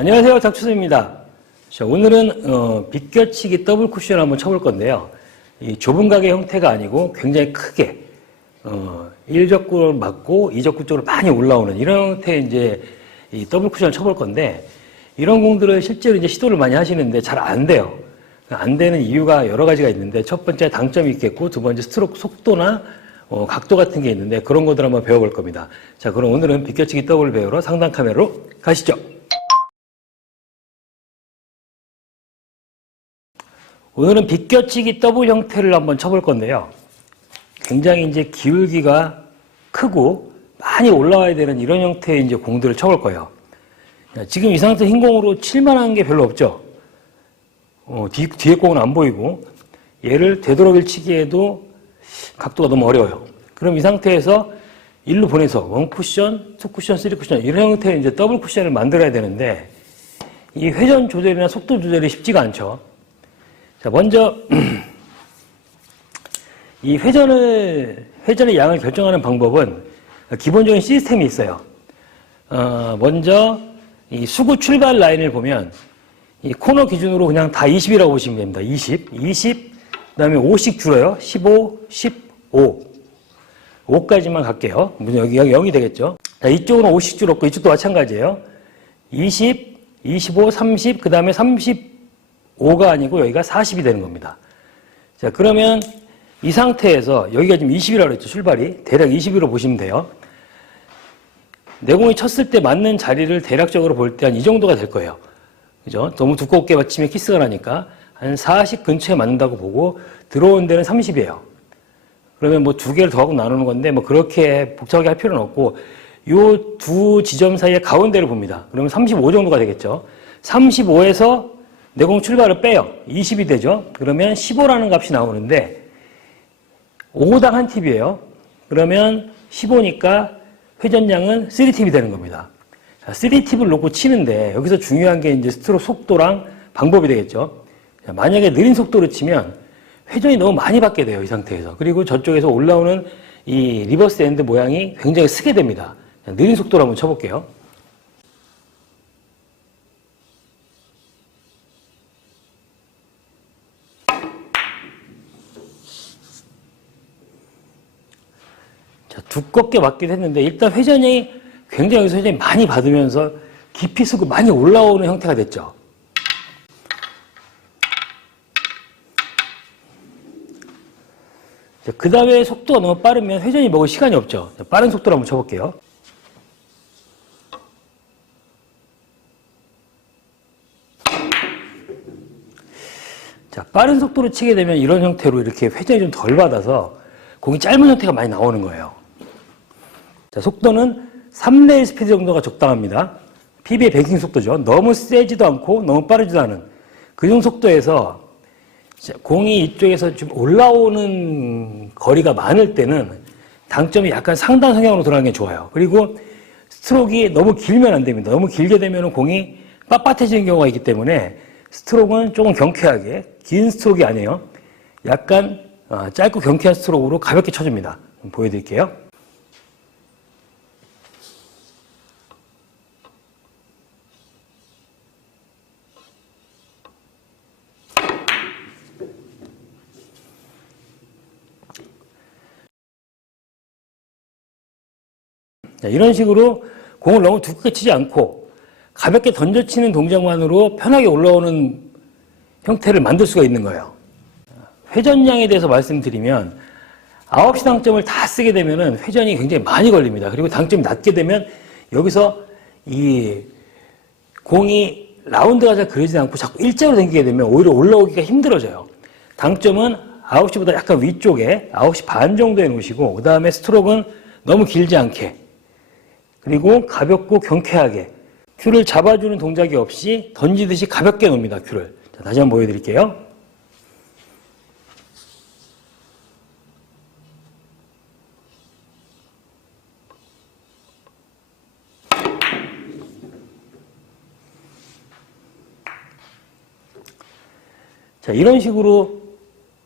안녕하세요, 닥치수입니다. 자, 오늘은 비껴치기 더블 쿠션을 한번 쳐볼 건데요. 이 좁은 가게 형태가 아니고 굉장히 크게 1적구를 맞고 2적구 쪽으로 많이 올라오는 이런 형태의 이제 이 더블 쿠션을 쳐볼 건데, 이런 공들을 실제로 이제 시도를 많이 하시는데 잘 안 돼요. 안 되는 이유가 여러 가지가 있는데, 첫 번째 당점이 있겠고, 두 번째 스트로크 속도나 각도 같은 게 있는데, 그런 것들 한번 배워볼 겁니다. 자, 그럼 오늘은 비껴치기 더블 배우러 상단 카메라로 가시죠. 오늘은 비껴치기 더블 형태를 한번 쳐볼 건데요. 굉장히 이제 기울기가 크고 많이 올라와야 되는 이런 형태의 이제 공들을 쳐볼 거예요. 지금 이 상태 흰 공으로 칠만한 게 별로 없죠. 뒤에 공은 안 보이고, 얘를 되도록일 치기에도 각도가 너무 어려워요. 그럼 이 상태에서 일로 보내서 원 쿠션, 투 쿠션, 쓰리 쿠션 이런 형태의 이제 더블 쿠션을 만들어야 되는데, 이 회전 조절이나 속도 조절이 쉽지가 않죠. 자, 먼저 이 회전의 양을 결정하는 방법은 기본적인 시스템이 있어요. 먼저 이 수구 출발 라인을 보면 이 코너 기준으로 그냥 다 20이라고 보시면 됩니다. 20, 그다음에 5씩 줄어요. 15, 15, 5까지만 갈게요. 여기 0이 되겠죠. 자, 이쪽은 5씩 줄었고 이쪽도 마찬가지예요. 20, 25, 30, 그다음에 35가 아니고 여기가 40이 되는 겁니다. 자, 그러면 이 상태에서 여기가 지금 20이라고 그랬죠. 출발이. 대략 20으로 보시면 돼요. 내공이 쳤을 때 맞는 자리를 대략적으로 볼 때 한 이 정도가 될 거예요. 그죠? 너무 두껍게 맞추면 키스가 나니까 한 40 근처에 맞는다고 보고, 들어온 데는 30이에요. 그러면 뭐 두 개를 더하고 나누는 건데 뭐 그렇게 복잡하게 할 필요는 없고, 요 두 지점 사이의 가운데를 봅니다. 그러면 35 정도가 되겠죠. 35에서 내공 출발을 빼요. 20이 되죠. 그러면 15라는 값이 나오는데 5당 한 팁이에요. 그러면 15니까 회전량은 3팁이 되는 겁니다. 자, 3팁을 놓고 치는데 여기서 중요한 게 이제 스트로크 속도랑 방법이 되겠죠. 자, 만약에 느린 속도로 치면 회전이 너무 많이 받게 돼요, 이 상태에서. 그리고 저쪽에서 올라오는 이 리버스 엔드 모양이 굉장히 쓰게 됩니다. 자, 느린 속도로 한번 쳐볼게요. 자, 두껍게 맞기도 했는데 일단 회전이 굉장히 여기서 회전이 많이 받으면서 깊이 쓰고 많이 올라오는 형태가 됐죠. 그 다음에 속도가 너무 빠르면 회전이 먹을 시간이 없죠. 자, 빠른 속도로 한번 쳐볼게요. 자, 빠른 속도로 치게 되면 이런 형태로 이렇게 회전이 좀 덜 받아서 공이 짧은 형태가 많이 나오는 거예요. 자, 속도는 3내 1 스피드 정도가 적당합니다. PB의 베이킹 속도죠. 너무 세지도 않고 너무 빠르지도 않은 그 정도 속도에서 공이 이쪽에서 좀 올라오는 거리가 많을 때는 당점이 약간 상단 성향으로 들어가는 게 좋아요. 그리고 스트로크가 너무 길면 안 됩니다. 너무 길게 되면 공이 빳빳해지는 경우가 있기 때문에 스트로크는 조금 경쾌하게, 긴 스트로크가 아니에요. 약간 짧고 경쾌한 스트로크로 가볍게 쳐줍니다. 보여드릴게요. 자, 이런 식으로 공을 너무 두껍게 치지 않고 가볍게 던져치는 동작만으로 편하게 올라오는 형태를 만들 수가 있는 거예요. 회전량에 대해서 말씀드리면 9시 당점을 다 쓰게 되면 회전이 굉장히 많이 걸립니다. 그리고 당점이 낮게 되면 여기서 이 공이 라운드가 잘 그려지지 않고 자꾸 일자로 당기게 되면 오히려 올라오기가 힘들어져요. 당점은 9시보다 약간 위쪽에 9시 반 정도에 놓으시고, 그 다음에 스트로크는 너무 길지 않게, 그리고 가볍고 경쾌하게 큐를 잡아주는 동작이 없이 던지듯이 가볍게 놓습니다. 큐를. 자, 다시 한번 보여드릴게요. 자, 이런 식으로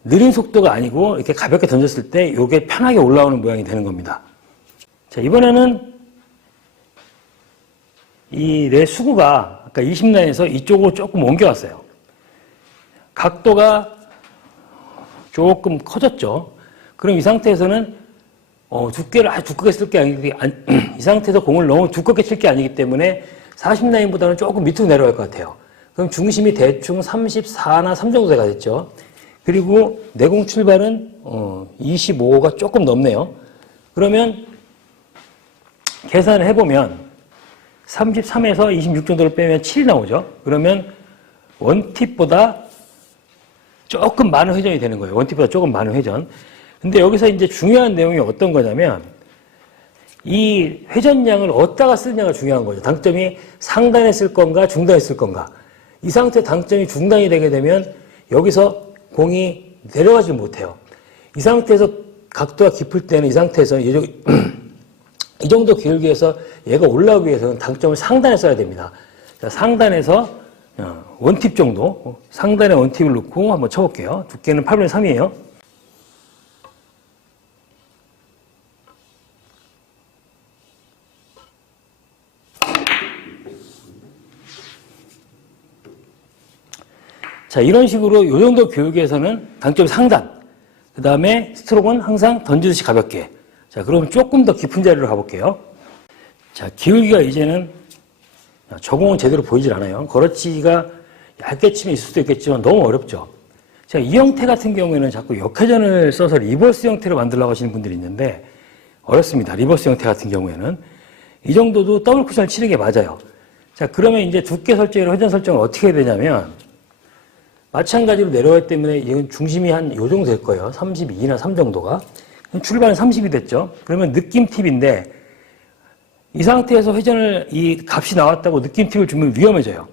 느린 속도가 아니고 이렇게 가볍게 던졌을 때 이게 편하게 올라오는 모양이 되는 겁니다. 자, 이번에는 이 내 수구가 아까 20라인에서 이쪽으로 조금 옮겨왔어요. 각도가 조금 커졌죠. 그럼 이 상태에서는 두께를 아주 두껍게 쓸 게 아니기 이 상태에서 공을 너무 두껍게 칠 게 아니기 때문에 40라인보다는 조금 밑으로 내려갈 것 같아요. 그럼 중심이 대충 34나 3 정도 돼가 됐죠. 그리고 내공 출발은 25가 조금 넘네요. 그러면 계산을 해보면 33에서 26 정도를 빼면 7이 나오죠. 그러면 원팁보다 조금 많은 회전이 되는 거예요. 원팁보다 조금 많은 회전. 근데 여기서 이제 중요한 내용이 어떤 거냐면 이 회전량을 어디다가 쓰느냐가 중요한 거죠. 당점이 상단에 쓸 건가 중단에 쓸 건가. 이 상태 당점이 중단이 되게 되면 여기서 공이 내려가지 못해요. 이 상태에서 각도가 깊을 때는 이 상태에서 이 정도 기울기에서 얘가 올라오기 위해서는 당점을 상단에 써야 됩니다. 자, 상단에서 원팁 정도, 상단에 원팁을 넣고 한번 쳐볼게요. 두께는 8분의 3이에요. 자, 이런 식으로 이 정도 기울기에서는 당점 상단, 그 다음에 스트로크는 항상 던지듯이 가볍게. 자, 그럼 조금 더 깊은 자리로 가볼게요. 자, 기울기가 이제는 저공은 제대로 보이질 않아요. 걸어치기가 얇게 치면 있을 수도 있겠지만 너무 어렵죠. 자, 이 형태 같은 경우에는 자꾸 역회전을 써서 리버스 형태로 만들려고 하시는 분들이 있는데 어렵습니다. 리버스 형태 같은 경우에는. 이 정도도 더블 쿠션을 치는 게 맞아요. 자, 그러면 이제 두께 설정이나 회전 설정을 어떻게 해야 되냐면 마찬가지로 내려가기 때문에 이건 중심이 한 요 정도 될 거예요. 32나 3 정도가. 출발은 30이 됐죠. 그러면 느낌 팁인데 이 상태에서 회전을 이 값이 나왔다고 느낌 팁을 주면 위험해져요.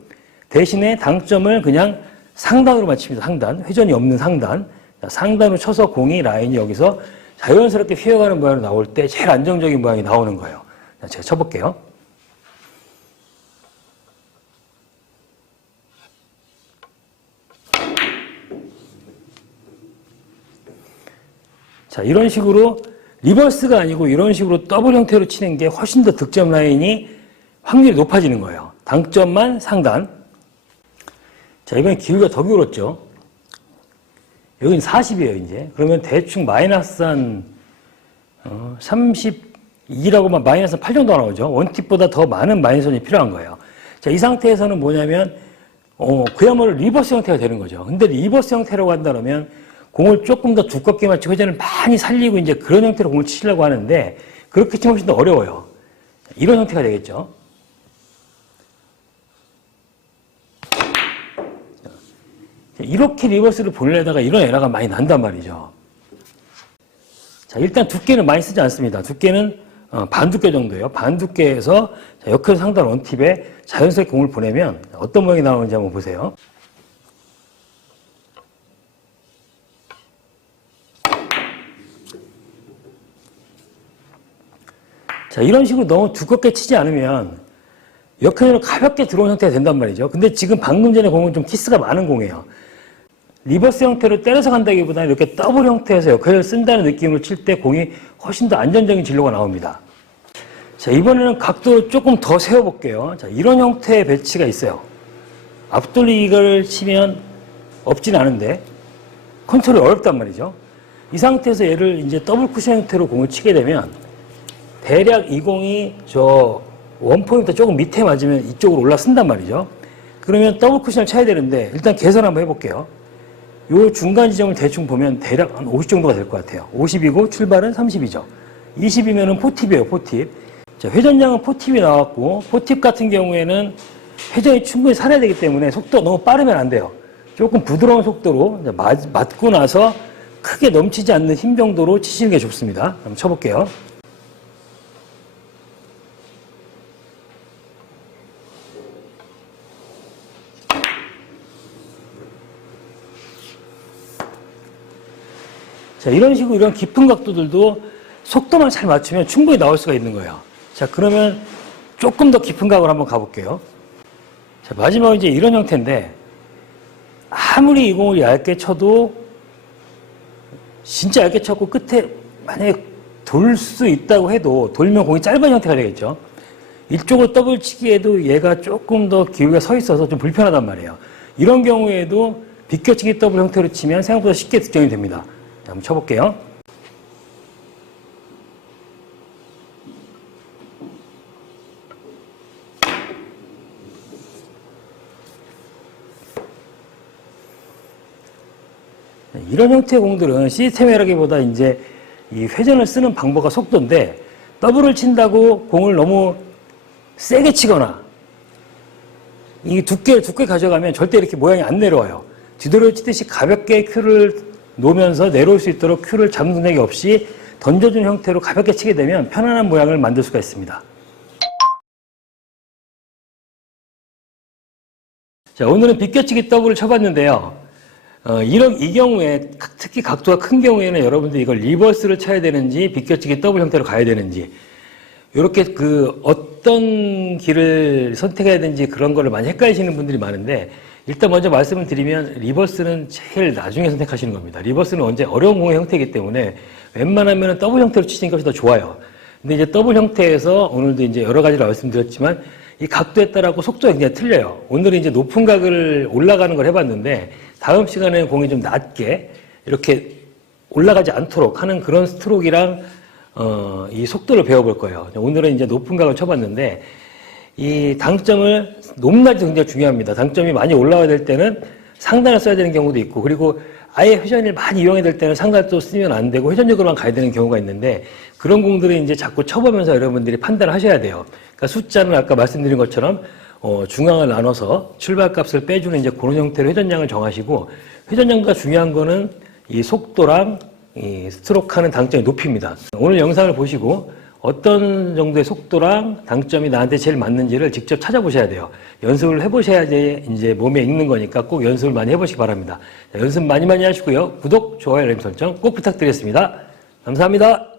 대신에 당점을 그냥 상단으로 맞춥니다. 상단. 회전이 없는 상단. 상단으로 쳐서 공이 라인이 여기서 자연스럽게 휘어가는 모양으로 나올 때 제일 안정적인 모양이 나오는 거예요. 제가 쳐볼게요. 자, 이런 식으로 리버스가 아니고 이런 식으로 더블 형태로 치는 게 훨씬 더 득점 라인이 확률이 높아지는 거예요. 당점만 상단. 자, 이번엔 기울기가 더 기울었죠. 여기는 40이에요, 이제. 그러면 대충 마이너스 한 32라고만 마이너스 8 정도 나오죠. 원팁보다 더 많은 마이너스이 필요한 거예요. 자, 이 상태에서는 뭐냐면 그야말로 리버스 형태가 되는 거죠. 근데 리버스 형태라고 한다면 공을 조금 더 두껍게 맞추고 회전을 많이 살리고 이제 그런 형태로 공을 치려고 하는데 그렇게 치면 훨씬 더 어려워요. 이런 형태가 되겠죠. 이렇게 리버스를 보내려다가 이런 에러가 많이 난단 말이죠. 자, 일단 두께는 많이 쓰지 않습니다. 두께는 반 두께 정도예요. 반 두께에서 역회전 상단 원팁에 자연스럽게 공을 보내면 어떤 모양이 나오는지 한번 보세요. 자, 이런 식으로 너무 두껍게 치지 않으면 역회전으로 가볍게 들어온 형태가 된단 말이죠. 근데 지금 방금 전에 공은 좀 키스가 많은 공이에요. 리버스 형태로 때려서 간다기보다는 이렇게 더블 형태에서 역회전을 쓴다는 느낌으로 칠 때 공이 훨씬 더 안정적인 진로가 나옵니다. 자, 이번에는 각도를 조금 더 세워볼게요. 자, 이런 형태의 배치가 있어요. 앞돌리기를 치면 없진 않은데 컨트롤이 어렵단 말이죠. 이 상태에서 얘를 이제 더블 쿠션 형태로 공을 치게 되면 대략 이 공이 저 원포인트 조금 밑에 맞으면 이쪽으로 올라쓴단 말이죠. 그러면 더블 쿠션을 쳐야 되는데 일단 계산 한번 해볼게요. 요 중간 지점을 대충 보면 대략 한 50 정도가 될 것 같아요. 50이고 출발은 30이죠. 20이면은 포팁이에요, 포팁. 자, 회전량은 포팁이 나왔고 포팁 같은 경우에는 회전이 충분히 살아야 되기 때문에 속도가 너무 빠르면 안 돼요. 조금 부드러운 속도로 맞고 나서 크게 넘치지 않는 힘 정도로 치시는 게 좋습니다. 한번 쳐볼게요. 자, 이런 식으로 이런 깊은 각도들도 속도만 잘 맞추면 충분히 나올 수가 있는 거예요. 자, 그러면 조금 더 깊은 각으로 한번 가볼게요. 자, 마지막으로 이제 이런 형태인데 아무리 이 공을 얇게 쳐도 진짜 얇게 쳤고 끝에 만약에 돌 수 있다고 해도 돌면 공이 짧은 형태가 되겠죠. 이쪽으로 더블 치기에도 얘가 조금 더 기울기가 서 있어서 좀 불편하단 말이에요. 이런 경우에도 비껴치기 더블 형태로 치면 생각보다 쉽게 득점이 됩니다. 자, 한번 쳐볼게요. 이런 형태의 공들은 시스템이라기보다 이제 이 회전을 쓰는 방법과 속도인데, 더블을 친다고 공을 너무 세게 치거나 이 두께 가져가면 절대 이렇게 모양이 안 내려와요. 뒤돌려 치듯이 가볍게 큐를 놓으면서 내려올 수 있도록 큐를 잡는 동작이 없이 던져준 형태로 가볍게 치게 되면 편안한 모양을 만들 수가 있습니다. 자, 오늘은 비껴치기 더블을 쳐봤는데요. 이 경우에, 특히 각도가 큰 경우에는 여러분들이 이걸 리버스를 쳐야 되는지, 비껴치기 더블 형태로 가야 되는지, 이렇게 어떤 길을 선택해야 되는지 그런 거를 많이 헷갈리시는 분들이 많은데, 일단 먼저 말씀을 드리면, 리버스는 제일 나중에 선택하시는 겁니다. 리버스는 언제 어려운 공의 형태이기 때문에, 웬만하면 더블 형태로 치시는 것이 더 좋아요. 근데 이제 더블 형태에서 오늘도 이제 여러 가지를 말씀드렸지만, 이 각도에 따라서 속도가 굉장히 틀려요. 오늘은 이제 높은 각을 올라가는 걸 해봤는데, 다음 시간에는 공이 좀 낮게 이렇게 올라가지 않도록 하는 그런 스트로크랑 이 속도를 배워볼 거예요. 오늘은 이제 높은 각을 쳐봤는데, 이 당점을 높낮이도 굉장히 중요합니다. 당점이 많이 올라와야 될 때는 상단을 써야 되는 경우도 있고, 그리고 아예 회전을 많이 이용해야 될 때는 상단도 쓰면 안 되고 회전적으로만 가야 되는 경우가 있는데, 그런 공들은 이제 자꾸 쳐보면서 여러분들이 판단을 하셔야 돼요. 그러니까 숫자는 아까 말씀드린 것처럼 중앙을 나눠서 출발값을 빼주는 이제 그런 형태로 회전량을 정하시고, 회전량보다 중요한 거는 이 속도랑 이 스트로크하는 당점의 높이입니다. 오늘 영상을 보시고 어떤 정도의 속도랑 당점이 나한테 제일 맞는지를 직접 찾아보셔야 돼요. 연습을 해보셔야지 이제 몸에 익는 거니까 꼭 연습을 많이 해보시기 바랍니다. 연습 많이 하시고요. 구독, 좋아요, 알림 설정 꼭 부탁드리겠습니다. 감사합니다.